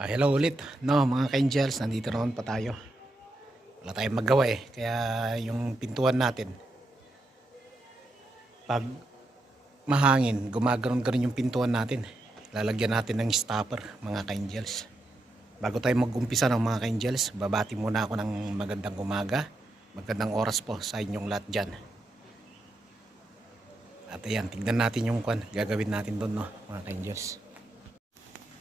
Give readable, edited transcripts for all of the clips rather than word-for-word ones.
Hello ulit, no mga ka-angels, nandito naman pa tayo. Wala tayong magawa kaya yung pintuan natin, pag mahangin, gumagano'n-ganon yung pintuan natin. Lalagyan natin ng stopper, mga ka-angels. Bago tayo mag-umpisa ng mga ka-angels, babati muna ako ng magandang umaga, magandang oras po sa inyong lahat dyan. At ayan, tignan natin yung gagawin natin doon, no mga ka-angels.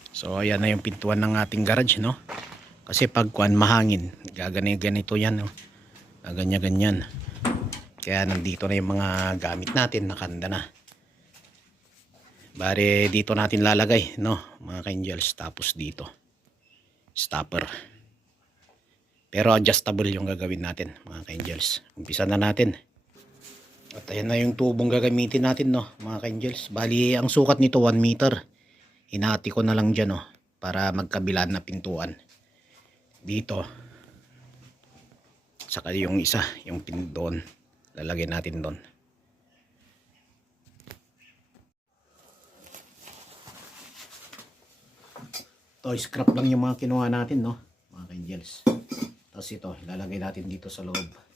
So ayan na yung pintuan ng ating garage, no. Kasi pag mahangin, ganito yan, no? Ganyan-ganyan. Kaya nandito na yung mga gamit natin, nakanda na. Bale, dito natin lalagay, no, mga ka-angels. Tapos dito, stopper. Pero adjustable yung gagawin natin, mga ka-angels. Umpisa na natin. At ayan na yung tubong gagamitin natin, no, mga ka-angels. Bali, ang sukat nito 1 meter. Hinati ko na lang dyan, no, para magkabilaan na pintuan. Dito saka yung isa, yung pin doon, lalagay natin doon. To scrap lang yung mga kinuha natin, no mga ka-angels. Tapos ito ilalagay natin dito sa loob.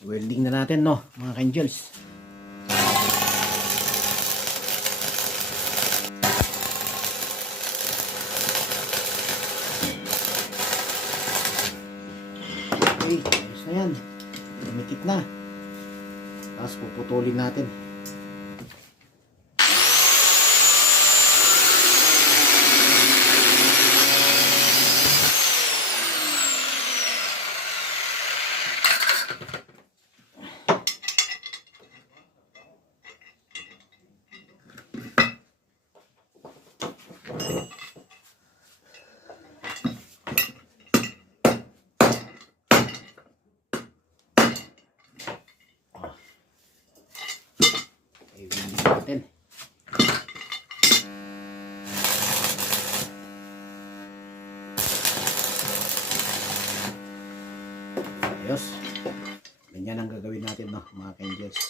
Welding na natin, no mga ka-angels. Okay, ayos na yan. Lumikit na. Tapos puputulin natin. Natin. Ayos. Ganyan ang gagawin natin, no, mga ka-angels.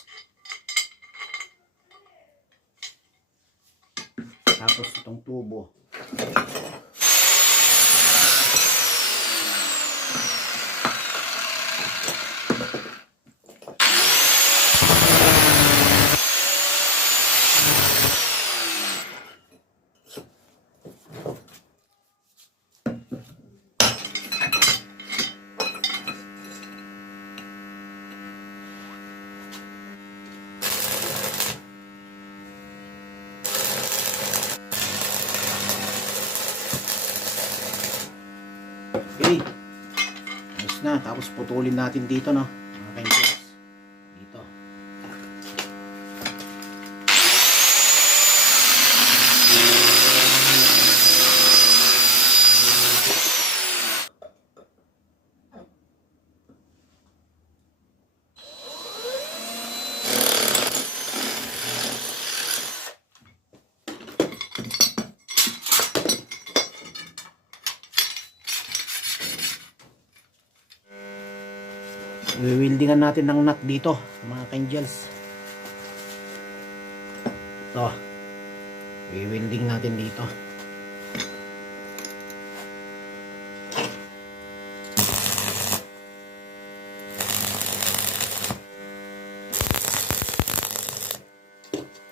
Tapos itong tubo, okay. Ayos na. Tapos putulin natin dito, no mga ka-angels. Dito. Iwi-weldingan natin ng nut dito, mga ka-angels. Ito. Iwi-welding natin dito.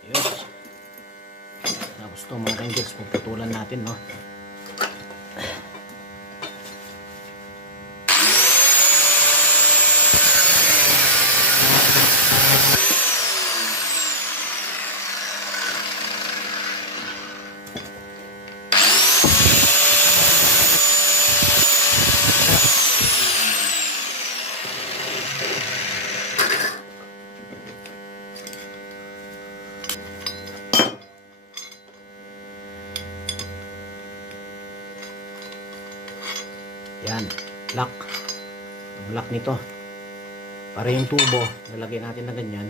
Ayos. Tapos ito, mga ka-angels, puputulan natin, no. Yan, lock. Ang lock nito. Para yung tubo, nalagay natin na ganyan.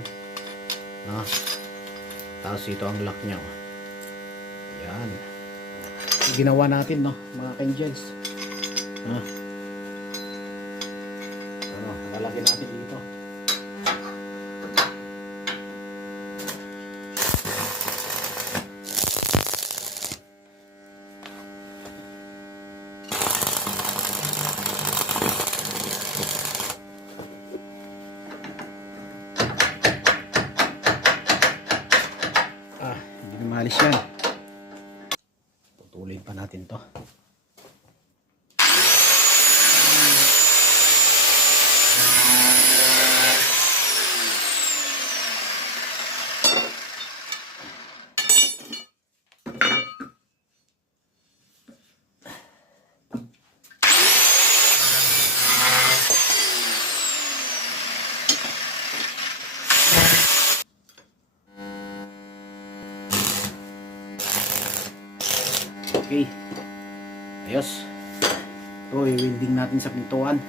No? Tapos ito ang lock niya. Oh. Yan. Ginawa natin, no, mga ka-angels. Ano, lalagyan natin dito. Hindi na maalis yan. Putulin pa natin to. Okay. Ayos. Ito, i-welding natin sa pintuan.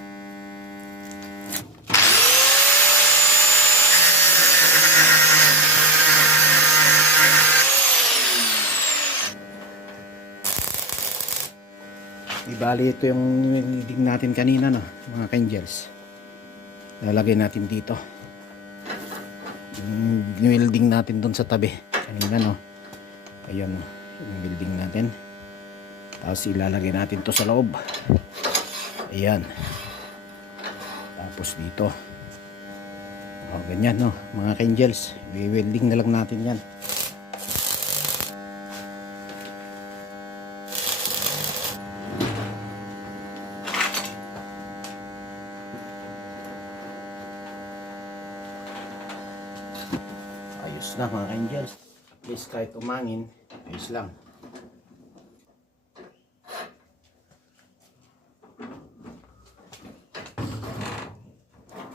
Ibali ito yung welding natin kanina, no, mga ka-angels. Lalagay natin dito. Yung welding natin doon sa tabi kanina, no. Ayan, no, yung welding natin. Tapos ilalagay natin to sa loob. Ayan. Tapos dito. O, ganyan, no, mga ka-angels. I-welding na lang natin yan. Ayos na, mga ka-angels. At least kahit umangin, ayos lang.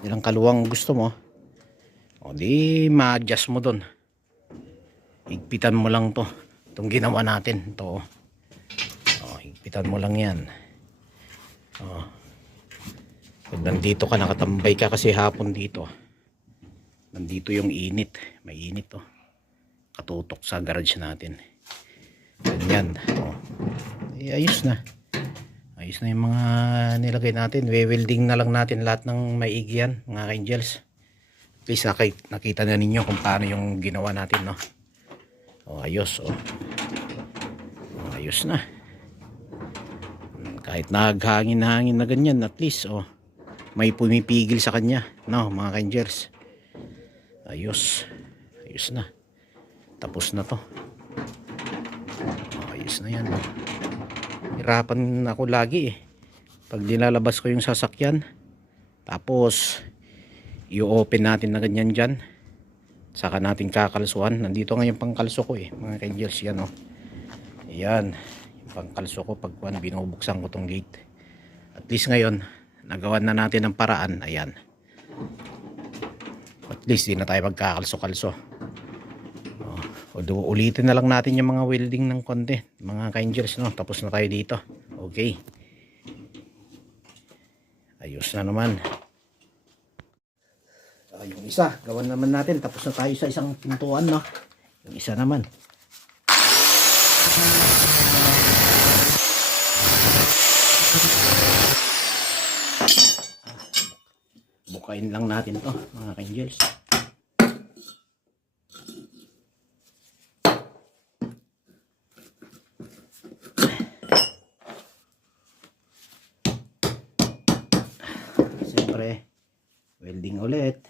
Ilang kaluwang gusto mo, o di ma-adjust mo doon. Higpitan mo lang to. Itong ginawa natin to. O, higpitan mo lang yan. O, pag nandito ka, nakatambay ka kasi hapon dito, nandito yung init, may init to, katutok sa garage natin. Ganyan. O, ayos na. Ayos na yung mga nilagay natin. We-welding na lang natin lahat ng maigi yan, mga ka-angels. At least nakita na ninyo kung paano yung ginawa natin, no? O, ayos, o. O, ayos na. Kahit naghangin-hangin na ganyan, at least, o, may pumipigil sa kanya, no, mga ka-angels. Ayos. Ayos na. Tapos na to. O, ayos na yan, o. Hirapan ako lagi pag nilalabas ko yung sasakyan, tapos i-open natin na ganyan dyan, saka natin kakalsuhan. Nandito nga yung pangkalso ko, mga ka-angels, yan, oh. Ayan yung pangkalso ko pag binubuksan ko tong gate. At least ngayon nagawan na natin ng paraan. Ayan, at least di na tayo magkakalso-kalso. Ulitin na lang natin yung mga welding ng konti, mga ka-angels, no? Tapos na tayo dito. Okay. Ayos na naman. Saka yung isa, gawan naman natin. Tapos na tayo sa isang pintuan, no? Yung isa naman. Bukain lang natin to, mga ka-angels. Siyempre, welding ulit.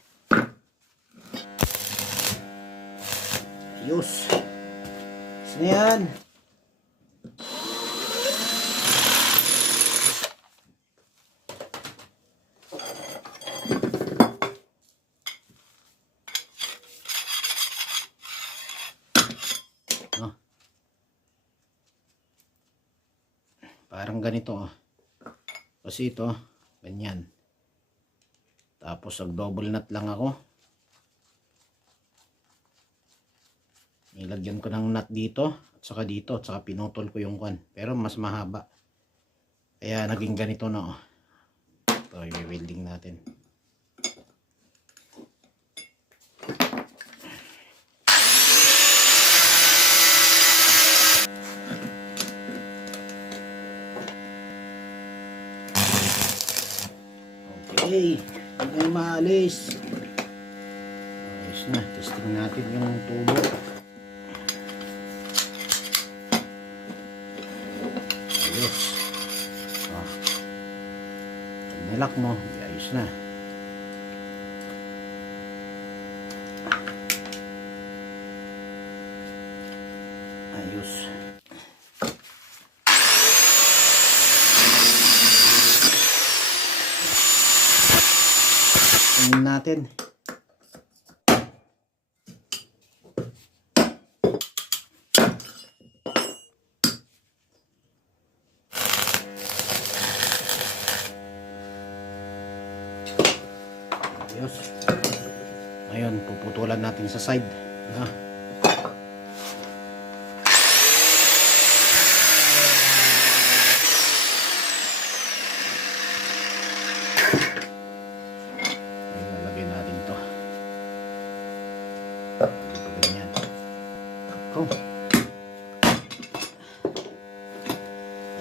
Ayos. Ayos na yan. No? Parang ganito, oh. Kasi ito, ganyan. Tapos double nut lang ako. Nilagyan ko ng nut dito at saka dito, at saka pinutol ko yung kwan. Pero mas mahaba. Kaya naging ganito na, oh. Ito, i-welding natin. Okay, huwag kayo maalis. Ayos na, testing natin yung tubo. Ayos. Oh. Pag nilak mo, ayos na. Ayos. Tingnan natin. Ayos. Ngayon, puputulan natin sa side. Ah. Lalagyan natin to. Ganyan. Oh.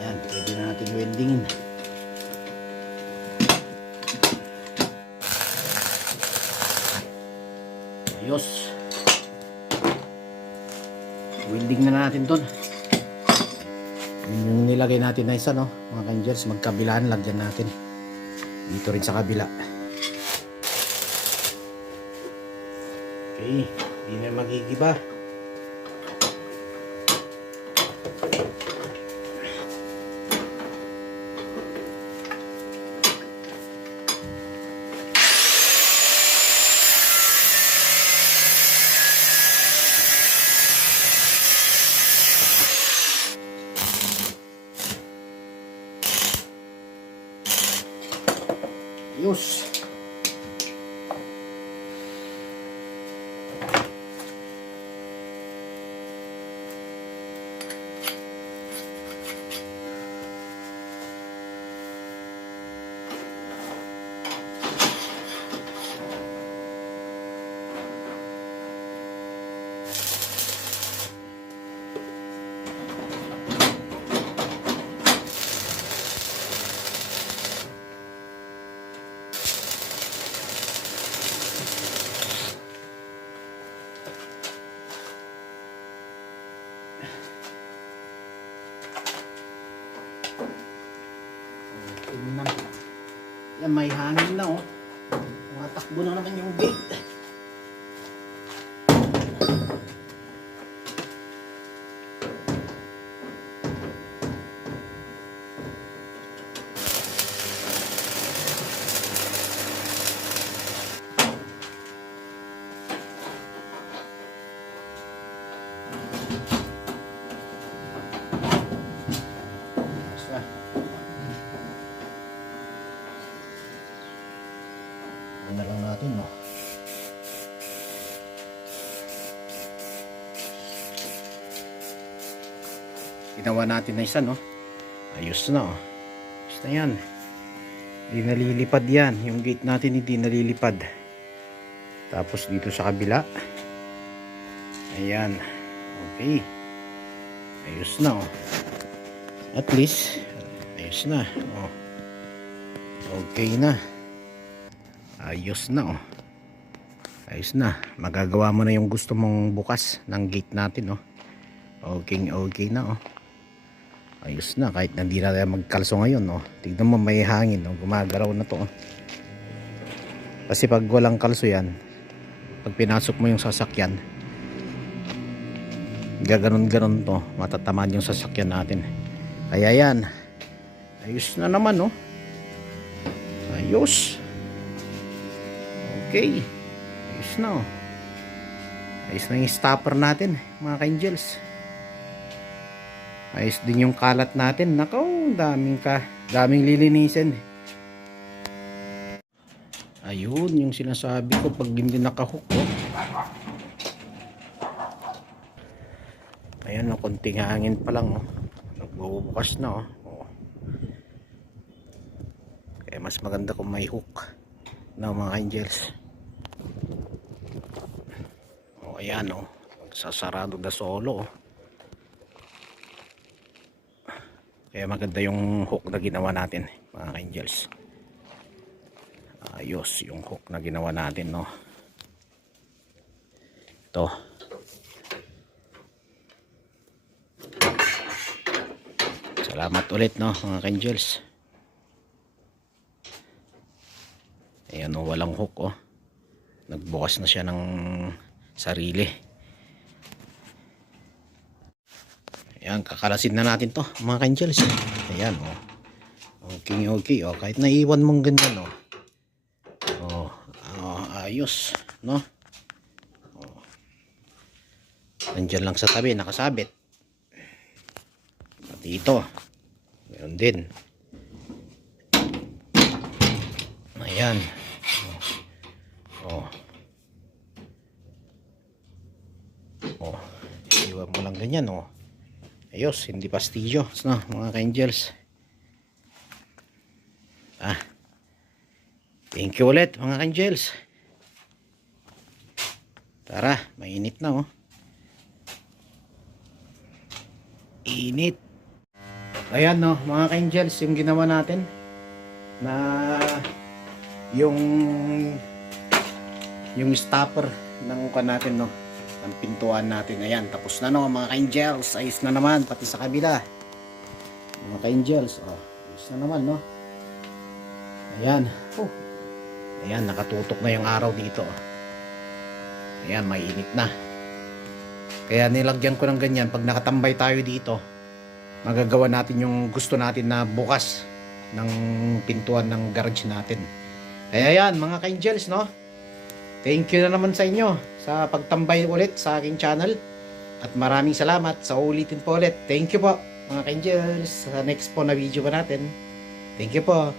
Yan, pwede na natin weldingin. Ayos. Welding na natin doon. Yung nilagay natin na isa, no, mga kanjers, magkabilaan, lagyan natin dito rin sa kabila. Okay, hindi na magigiba. Ayos. Yan, may hangin na, oh. Tumatakbo na naman yung gate. Na lang natin, no. Ginawa natin na isa, no. Ayos na, oh. Ayos na yan. Hindi nalilipad yan. Yung gate natin hindi nalilipad. Tapos dito sa kabila. Ayan. Okay. Ayos na, oh. At least ayos na, oh. Okay na. Ayos na, oh. Ayos na. Magagawa mo na yung gusto mong bukas ng gate natin, oh. Okay, okay na, oh. Ayos na. Kahit hindi na tayo magkalso ngayon, oh. Tignan mo, may hangin, oh. Gumagaraw na to, oh. Kasi pag walang kalso yan, pag pinasok mo yung sasakyan, gaganon-ganon to. Matatamaan yung sasakyan natin. Kaya yan. Ayos na naman, oh. Ayos. Okay. Ayos na, oh. Ayos na yung stopper natin, mga ka-angels. Ayos din yung kalat natin. Nakaw, daming lilinisin. Ayun, yung sinasabi ko pag hindi nakahook, oh. Ayan, oh, konting hangin pa lang, oh. Nagbubukas na, oh. Oh. Kaya mas maganda kung may hook na, mga angels. Oh, ayan, oh. Sasarado na solo, oh. Kaya maganda yung hook na ginawa natin, mga angels. Ayos yung hook na ginawa natin, no. Ito. Salamat ulit, no, mga ka-angels. Ayan, oh, walang hook, oh. Nagbukas na siya ng sarili. Ayan, kakalasin na natin to, mga ka-angels. Ayan, oh. Okay, okay, oh. Kahit naiwan mong ganyan, oh. Oh, ayos, no. Oh. Nandyan lang sa tabi, nakasabit. At dito, meron din. Ayan. Oh. Oh. Iwan mo lang ganyan, oh. Ayos, hindi pastilyo, no, mga ka-angels. Thank you ulit, mga ka-angels. Tara, mainit na, oh. Init. Ayan, no, mga ka-angels, yung ginawa natin na yung stopper ng natin, no, ng pintuan natin. Ayan, tapos na, no, mga ka-angels. Ayos na naman, pati sa kabila, mga ka-angels. Oh, ayos na naman, no. Ayan. Oh. Ayan, nakatutok na yung araw dito. Ayan, may init na. Kaya nilagyan ko ng ganyan. Pag nakatambay tayo dito, magagawa natin yung gusto natin na bukas ng pintuan ng garage natin. Kaya ayan, mga ka-angels, no. Thank you na naman sa inyo sa pagtambay ulit sa aking channel. At maraming salamat. Sa ulitin po ulit. Thank you po, mga ka-angels. Sa next po na video pa natin. Thank you po.